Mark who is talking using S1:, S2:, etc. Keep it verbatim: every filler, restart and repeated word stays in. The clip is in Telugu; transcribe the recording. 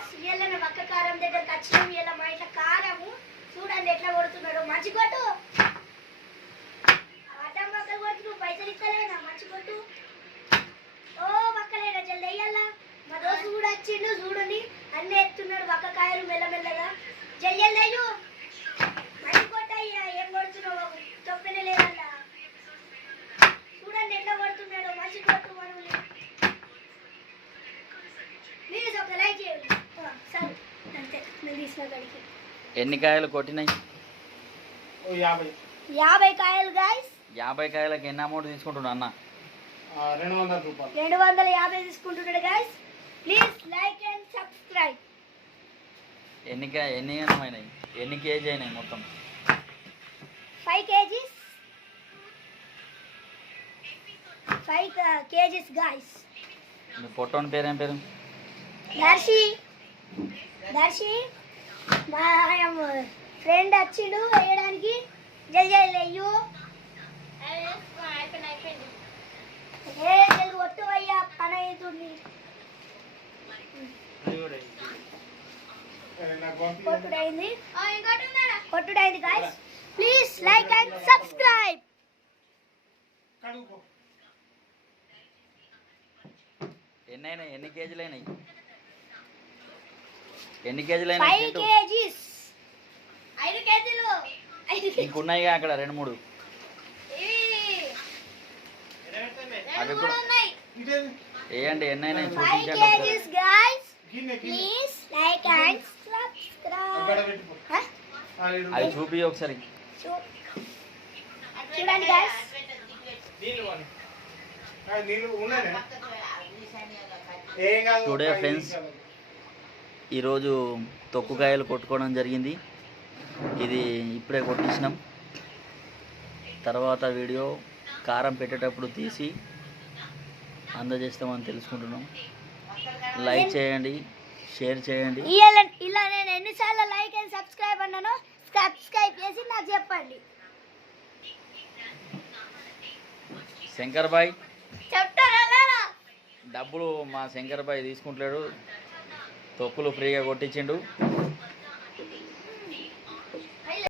S1: గాయ్స్ ఇయ్యాల వక్క కారం దగ్గరికి వచ్చినాం. ఇయ్యాల మా ఇంట్లో కారము చూడండి ఎట్లా కొడుతున్నాడు. మంచి కొట్టు ఆటం వక్కలు కొట్టు పైసలు ఇస్తలేనా మంచి కొట్టు. ఓ వక్కలేనా జల్ది అయ్యాల మా దోస్తు కూడా వచ్చిండు చూడండి అన్నీ ఎత్తున్నాడు వక్క కాయలు మెల్లమెల్లగా జల్లు మంచి కొట్టయ్యా. ఏం కొడుతున్నావు తొప్పెనే లేదల్లా చూడండి ఎట్లా కొడుతున్నాడు. మంచి కొట్టు మనల్ని ప్లీజ్ ఒక లైక్ చేయండి. సరే అంతే మీరు తీసిన గడికి
S2: ఎన్ని కాయలు కొట్టినాయి?
S3: యాభై
S1: యాభై కాయలు గాయస్.
S2: యాభై కాయలకు ఎన్ని అమౌంట్ తీసుకుంటున్నా అన్న?
S3: రెండు వందల రూపాయలు
S1: రెండు వందల యాభై తీసుకుంటున్నాడు guys. Please like and subscribe.
S2: ఎన్ని కా ఎన్ని అయినాయి? ఎన్ని కేజీ అయినాయి మొత్తం?
S1: Five KGs five KGs guys.
S2: మీ పొట్టోని పేరు ఏం పేరు?
S1: దర్శి దర్శి మా ఫ్రెండ్ వచ్చిండు వేయడానికి. జల్ జల్ అయ్యో ఏ జల్ ఒట్టు అయ్యా పని అవుతుంది. కొట్టుడైంది కొట్టుడైంది guys. Please like and subscribe.
S2: ఎన్ని అయినాయి? ఎన్ని కేజీలు అయినాయి? ఎన్ని కేజీలు
S1: ఫైవ్
S2: అయినాయి?
S1: కేజీస్ ఐదు కేజీలు
S2: ఇంకున్నాయిగా అక్కడ రెండు మూడు. అవి కూడా వేయండి. ఎన్ని అయినాయి
S1: ఫైవ్
S2: చూపించండి.
S1: Kgs guys. Please like and subscribe.
S2: అవి చూపి ఒకసారి
S1: చూడండి గాయ్స్.
S2: టుడే ఫ్రెండ్స్ ఈరోజు తొక్కుకాయలు కొట్టుకోవడం జరిగింది. ఇది ఇప్పుడే కొట్టించినాం. తర్వాత వీడియో కారం పెట్టేటప్పుడు తీసి అందజేస్తామని తెలుసుకుంటున్నాం. లైక్ చేయండి, షేర్ చేయండి.
S1: ఇలా ఇలా నేను ఎన్నిసార్లు లైక్ అండ్ సబ్స్క్రైబ్ అన్నానో సబ్స్క్రైబ్ చేసి నాకు చెప్పండి.
S2: శంకర్ బాయ్
S1: చెప్తారా లేదా?
S2: డబ్బులు మా శంకర్ బాయ్ తీసుకుంటలేడు. తొక్కులు ఫ్రీగా కొట్టించిండు.